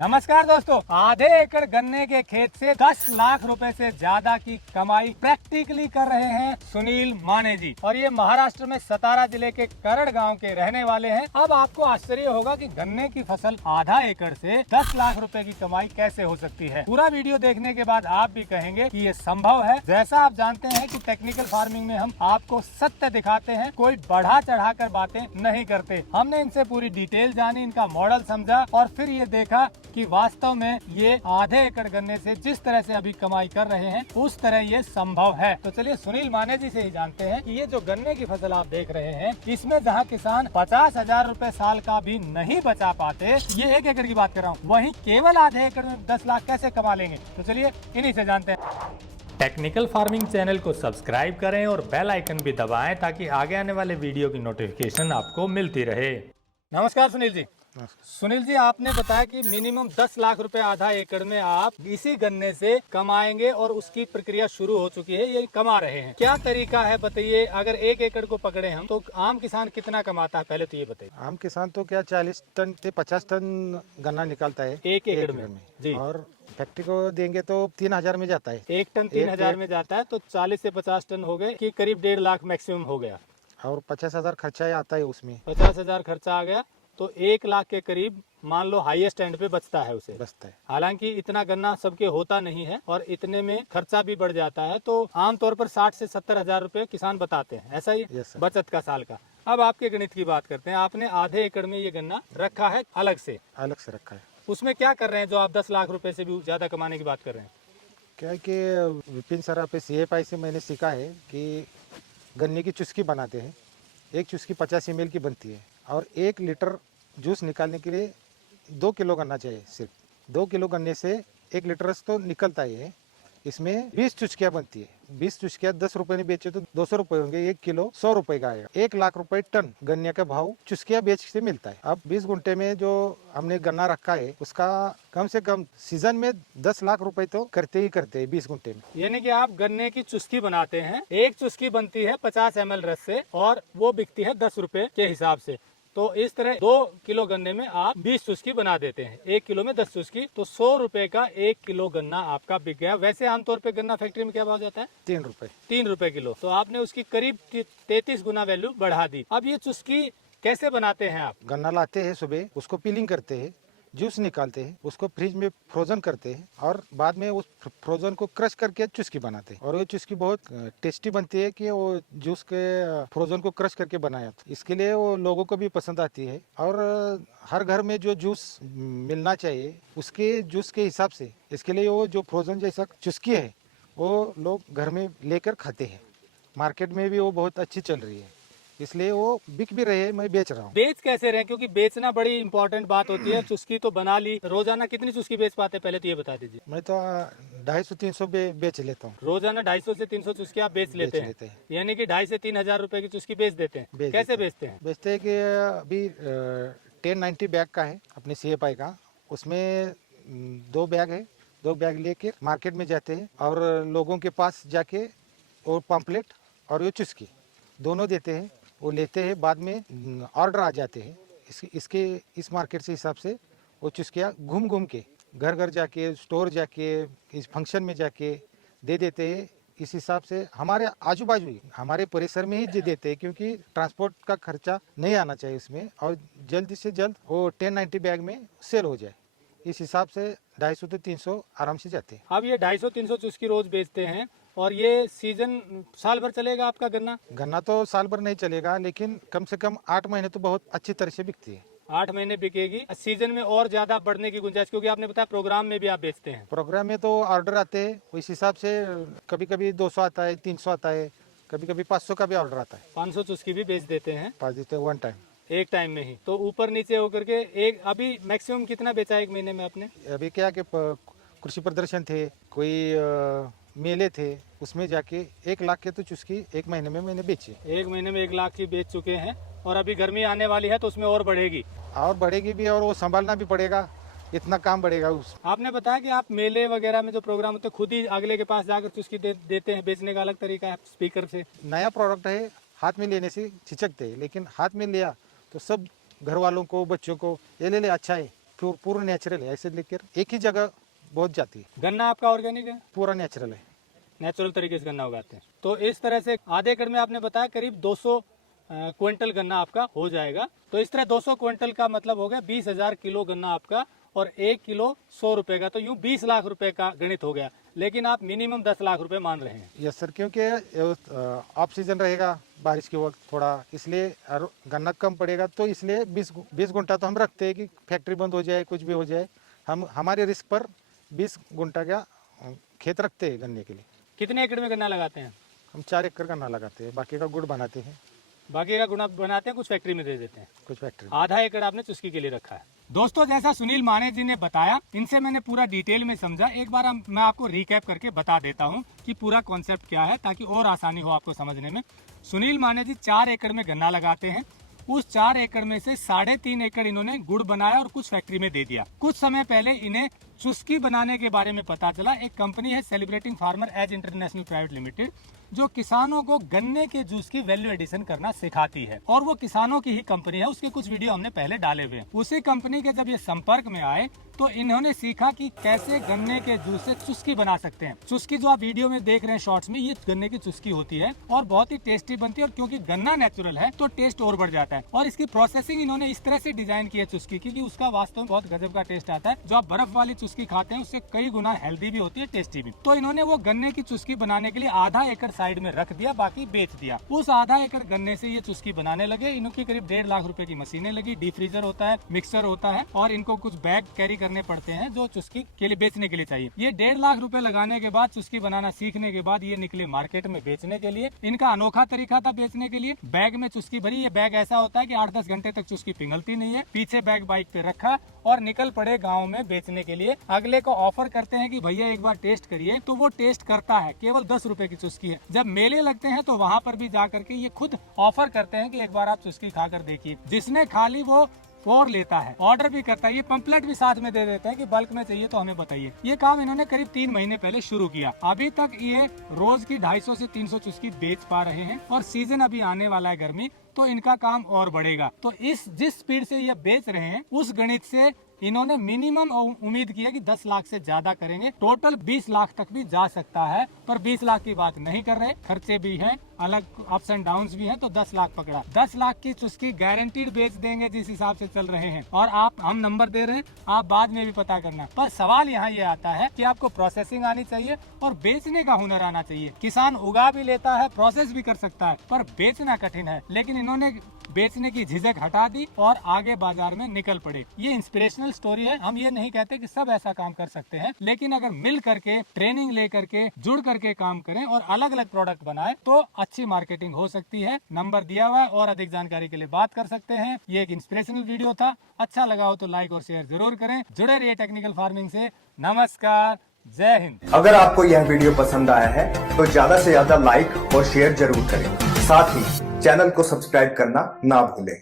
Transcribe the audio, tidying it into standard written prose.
नमस्कार दोस्तों, आधे एकड़ गन्ने के खेत से 10 लाख रुपए से ज्यादा की कमाई प्रैक्टिकली कर रहे हैं सुनील माने जी। और ये महाराष्ट्र में सतारा जिले के करड़ गांव के रहने वाले हैं। अब आपको आश्चर्य होगा कि गन्ने की फसल आधा एकड़ से 10 लाख रुपए की कमाई कैसे हो सकती है। पूरा वीडियो देखने के बाद आप भी कहेंगे कि ये संभव है। जैसा आप जानते हैं कि टेक्निकल फार्मिंग में हम आपको सत्य दिखाते हैं, कोई बढ़ा चढ़ा कर बातें नहीं करते। हमने इनसे पूरी डिटेल जानी, इनका मॉडल समझा और फिर ये देखा कि वास्तव में ये आधे एकड़ गन्ने से जिस तरह से अभी कमाई कर रहे हैं उस तरह ये संभव है। तो चलिए सुनील माने जी से ही जानते हैं कि ये जो गन्ने की फसल आप देख रहे हैं, इसमें जहाँ किसान 50,000 रुपए साल का भी नहीं बचा पाते, ये 1 एकड़ की बात कर रहा हूँ, वहीं केवल आधे एकड़ में 10 लाख कैसे कमा लेंगे। तो चलिए इन्हीं से जानते हैं। टेक्निकल फार्मिंग चैनल को सब्सक्राइब करें और बेल आइकन भी दबाएं ताकि आगे आने वाले वीडियो की नोटिफिकेशन आपको मिलती रहे। नमस्कार सुनील जी। सुनील जी, आपने बताया कि मिनिमम 10 लाख रुपए आधा एकड़ में आप इसी गन्ने से कमाएंगे और उसकी प्रक्रिया शुरू हो चुकी है, ये कमा रहे हैं। क्या तरीका है बताइए। अगर 1 एकड़ को पकड़े हम तो आम किसान कितना कमाता है, पहले तो ये बताइए। आम किसान तो क्या 40 टन से 50 टन गन्ना निकलता है 1 एकड़ में जी। और फैक्ट्री को देंगे तो 3,000 में जाता है। 1 टन 3,000 में जाता है तो 40 से 50 टन हो गए कि करीब 1.5 लाख मैक्सिमम हो गया। और 50,000 खर्चा आता है उसमें। 50,000 खर्चा आ गया तो 1 लाख के करीब मान लो हाईएस्ट एंड पे बचता है उसे। बचता है। हालांकि इतना गन्ना सबके होता नहीं है और इतने में खर्चा भी बढ़ जाता है, तो आमतौर पर 60 से 70,000 रुपए किसान बताते हैं, ऐसा ही बचत का साल का। अब आपके गणित की बात करते हैं। आपने आधे एकड़ में ये गन्ना रखा है अलग से रखा है। उसमें क्या कर रहे हैं जो आप 10 लाख रुपए से भी ज्यादा कमाने की बात कर रहे हैं। क्या है कि विपिन सर पे CFI से मैंने सीखा है कि गन्ने की चुस्की बनाते हैं। एक चुस्की 50 ml की बनती है और 1 लीटर जूस निकालने के लिए 2 किलो गन्ना चाहिए। सिर्फ 2 किलो गन्ने से 1 लीटर रस तो निकलता ही है। इसमें 20 चुस्कियाँ बनती है। 20 चुस्कियाँ 10 रुपए में बेचे तो 200 रुपए होंगे। 1 किलो 100 रुपए का आएगा। 1 लाख रुपए टन गन्ने का भाव चुस्कियाँ बेच से मिलता है। अब 20 गुंठे में जो हमने गन्ना रखा है उसका कम से कम सीजन में 10 लाख रुपए तो करते ही करते हैं 20 गुंठे में। यानी कि आप गन्ने की चुस्की बनाते हैं, एक चुस्की बनती है 50 ml रस से और वो बिकती है 10 रुपए के हिसाब से। तो इस तरह 2 किलो गन्ने में आप 20 चुस्की बना देते हैं। 1 किलो में 10 चुस्की, तो 100 रुपए का 1 किलो गन्ना आपका बिक गया। वैसे आमतौर पे गन्ना फैक्ट्री में क्या भाव जाता है? 3 रुपए। 3 रुपए किलो। तो आपने उसकी करीब 33 गुना वैल्यू बढ़ा दी। अब ये चुस्की कैसे बनाते हैं आप? गन्ना लाते हैं सुबह, उसको पीलिंग करते हैं, जूस निकालते हैं, उसको फ्रिज में फ्रोजन करते हैं और बाद में उस फ्रोजन को क्रश करके चुस्की बनाते हैं। और वो चुस्की बहुत टेस्टी बनती है कि वो जूस के फ्रोजन को क्रश करके बनाया था। इसके लिए वो लोगों को भी पसंद आती है। और हर घर में जो जूस मिलना चाहिए उसके जूस के हिसाब से इसके लिए वो जो फ्रोजन जैसा चुस्की है वो लोग घर में लेकर खाते हैं। मार्केट में भी वो बहुत अच्छी चल रही है, इसलिए वो बिक भी रहे हैं। मैं बेच रहा हूँ। बेच कैसे रहे, क्योंकि बेचना बड़ी इंपॉर्टेंट बात होती है। चुस्की तो बना ली, रोजाना कितनी चुस्की बेच पाते हैं पहले तो ये बता दीजिए। मैं तो 250-300 बेच लेता हूँ। रोजाना 250 से 300 चुस्की आप बेच लेते हैं। यानी कि 2,500 से 3,000 रुपए की चुस्की बेच देते हैं। कैसे बेचते हैं? बेचते हैं कि अभी 1090 बैग का है अपने CFI का, उसमें 2 बैग है। 2 बैग लेके मार्केट में जाते हैं और लोगों के पास जाके वो पम्पलेट और वो चुस्की दोनों देते हैं। वो लेते हैं, बाद में ऑर्डर आ जाते हैं। इस मार्केट से हिसाब से वो चुस्कियाँ घूम घूम के घर घर जाके, स्टोर जाके, इस फंक्शन में जाके दे देते हैं। इस हिसाब से हमारे आजू बाजू ही, हमारे परिसर में ही दे देते हैं, क्योंकि ट्रांसपोर्ट का खर्चा नहीं आना चाहिए इसमें और जल्द से जल्द वो 1090 बैग में सेल हो जाए। इस हिसाब से 250 से 300 आराम से जाते हैं। अब ये 250-300 चुस्की रोज बेचते हैं और ये सीजन साल भर चलेगा आपका गन्ना? गन्ना तो साल भर नहीं चलेगा, लेकिन कम से कम 8 महीने तो बहुत अच्छी तरह से बिकती है। 8 महीने बिकेगी। सीजन में और ज्यादा बढ़ने की गुंजाइश, क्योंकि आपने बताया प्रोग्राम में भी आप बेचते हैं। प्रोग्राम में तो ऑर्डर आते हैं, इस हिसाब से कभी कभी 200 आता है, 300 आता है, कभी कभी 500 का भी ऑर्डर आता है। 500 चुस्की भी बेच देते हैं? पास देते हैं 1 टाइम, एक टाइम में ही। तो ऊपर नीचे होकर के एक अभी मैक्सिमम कितना बेचा है 1 महीने में आपने? अभी क्या कि कृषि प्रदर्शन थे, कोई मेले थे, उसमें जाके 1 लाख के तो चुस्की 1 महीने में मैंने बेची। 1 महीने में 1 लाख की बेच चुके हैं और अभी गर्मी आने वाली है तो उसमें और बढ़ेगी। और बढ़ेगी भी और वो संभालना भी पड़ेगा, इतना काम बढ़ेगा उस। आपने बताया कि आप मेले वगैरह में जो प्रोग्राम होते हैं खुद ही अगले के पास जाकर चुस्की देते हैं। बेचने का अलग तरीका है स्पीकर से। नया प्रोडक्ट है, हाथ में लेने से झिझकते हैं, लेकिन हाथ में लिया तो सब घर वालों को, बच्चों को ये ले ले अच्छा है, पूरा नेचुरल है, ऐसे लेकर एक ही जगह बहुत जाती है। गन्ना आपका ऑर्गेनिक है, पूरा नेचुरल है। नेचुरल तरीके से गन्ना उगाते हैं। तो इस तरह से आधे एकड़ में आपने बताया करीब 200 क्विंटल गन्ना आपका हो जाएगा। तो इस तरह 200 क्विंटल का मतलब हो गया 20,000 किलो गन्ना आपका, और 1 किलो 100 रुपए का, तो यूं 20 लाख रुपए का गणित हो गया। लेकिन आप मिनिमम 10 लाख रुपए मान रहे हैं। यस सर, क्योंकि ऑफ सीजन रहेगा बारिश के वक्त थोड़ा, इसलिए गन्ना कम पड़ेगा, तो इसलिए 20 गुंटा तो हम रखते हैं कि फैक्ट्री बंद हो जाए, कुछ भी हो जाए, हम हमारे रिस्क पर 20 गुंटा का खेत रखते हैं गन्ने के लिए। कितने एकड़ में गन्ना लगाते हैं? हम 4 एकड़ गन्ना लगाते हैं, बाकी का गुड़ बनाते हैं। बाकी का गुना बनाते हैं, कुछ फैक्ट्री में दे देते हैं। कुछ फैक्ट्री आधा एकड़ आपने चुस्की के लिए रखा है। दोस्तों, जैसा सुनील माने जी ने बताया, इनसे मैंने पूरा डिटेल में समझा। एक बार मैं आपको रिकैप करके बता देता हूँ कि पूरा कॉन्सेप्ट क्या है, ताकि और आसानी हो आपको समझने में। सुनील माने जी 4 एकड़ में गन्ना लगाते हैं। उस 4 एकड़ में से 3.5 एकड़ इन्होंने गुड़ बनाया और कुछ फैक्ट्री में दे दिया। कुछ समय पहले इन्हें चुस्की बनाने के बारे में पता चला। एक कंपनी है celebrating farmer age international private limited, जो किसानों को गन्ने के जूस की वैल्यू एडिशन करना सिखाती है, और वो किसानों की ही कंपनी है। उसके कुछ वीडियो हमने पहले डाले हुए हैं। उसी कंपनी के जब ये संपर्क में आए तो इन्होंने सीखा कि कैसे गन्ने के जूस से चुस्की बना सकते हैं। चुस्की जो आप वीडियो में देख रहे हैं शॉर्ट्स में, ये गन्ने की चुस्की होती है और बहुत ही टेस्टी बनती है। और क्योंकि गन्ना नेचुरल है तो टेस्ट और बढ़ जाता है। और इसकी प्रोसेसिंग इन्होंने इस तरह से डिजाइन की है चुस्की की कि उसका वास्तव में बहुत गजब का टेस्ट आता है। जो आप बर्फ वाली चुस्की खाते हैं उससे कई गुना हेल्दी भी होती है, टेस्टी भी। तो इन्होंने वो गन्ने की चुस्की बनाने के लिए आधा एकड़ साइड में रख दिया, बाकी बेच दिया। उस आधा एकड़ गन्ने से ये चुस्की बनाने लगे। इनकी करीब 1.5 लाख रुपए की मशीनें लगी, डीप फ्रीजर होता है, मिक्सर होता है, और इनको कुछ बैग कैरी करने पड़ते हैं जो चुस्की के लिए बेचने के लिए चाहिए। ये 1.5 लाख रुपए लगाने के बाद, चुस्की बनाना सीखने के बाद, ये निकले मार्केट में बेचने के लिए। इनका अनोखा तरीका था बेचने के लिए। बैग में चुस्की भरी। ये बैग ऐसा होता है कि 8-10 घंटे तक चुस्की पिघलती नहीं है। पीछे बैग बाइक पे रखा और निकल पड़े गाँव में बेचने के लिए। अगले को ऑफर करते हैं कि भैया एक बार टेस्ट करिए, तो वो टेस्ट करता है। केवल 10 रुपए की चुस्की है। जब मेले लगते हैं तो वहाँ पर भी जा करके ये खुद ऑफर करते हैं कि एक बार आप चुस्की खाकर देखिए। जिसने खा ली वो 4 लेता है, ऑर्डर भी करता है। ये पंपलेट भी साथ में दे देते हैं कि बल्क में चाहिए तो हमें बताइए। ये काम इन्होंने करीब 3 महीने पहले शुरू किया। अभी तक ये रोज की 250 से 300 चुस्की बेच पा रहे हैं, और सीजन अभी आने वाला है गर्मी, तो इनका काम और बढ़ेगा। तो जिस स्पीड से ये बेच रहे हैं, उस गणित से इन्होंने मिनिमम उम्मीद किया कि 10 लाख से ज्यादा करेंगे। टोटल 20 लाख तक भी जा सकता है, पर 20 लाख की बात नहीं कर रहे। खर्चे भी हैं, अलग अप्स एंड डाउन्स भी हैं, तो 10 लाख पकड़ा। 10 लाख की चुस्की गारंटीड बेच देंगे जिस हिसाब से चल रहे हैं। और हम नंबर दे रहे हैं, आप बाद में भी पता करना। पर सवाल यहाँ ये आता है कि आपको प्रोसेसिंग आनी चाहिए और बेचने का हुनर आना चाहिए। किसान उगा भी लेता है, प्रोसेस भी कर सकता है, पर बेचना कठिन है। लेकिन इन्होंने बेचने की झिझक हटा दी और आगे बाजार में निकल पड़े। ये इंस्पिरेशनल स्टोरी है। हम ये नहीं कहते कि सब ऐसा काम कर सकते हैं, लेकिन अगर मिल करके, ट्रेनिंग ले करके, जुड़ करके काम करें और अलग अलग प्रोडक्ट बनाएं तो अच्छी मार्केटिंग हो सकती है। नंबर दिया हुआ है, और अधिक जानकारी के लिए बात कर सकते हैं। ये एक इंस्पिरेशनल वीडियो था। अच्छा लगा हो तो लाइक और शेयर जरूर करें। जुड़े रहिए टेक्निकल फार्मिंग से। नमस्कार, जय हिंद। अगर आपको यह वीडियो पसंद आया है तो ज्यादा से ज्यादा लाइक और शेयर जरूर करें। साथ ही चैनल को सब्सक्राइब करना ना भूलें।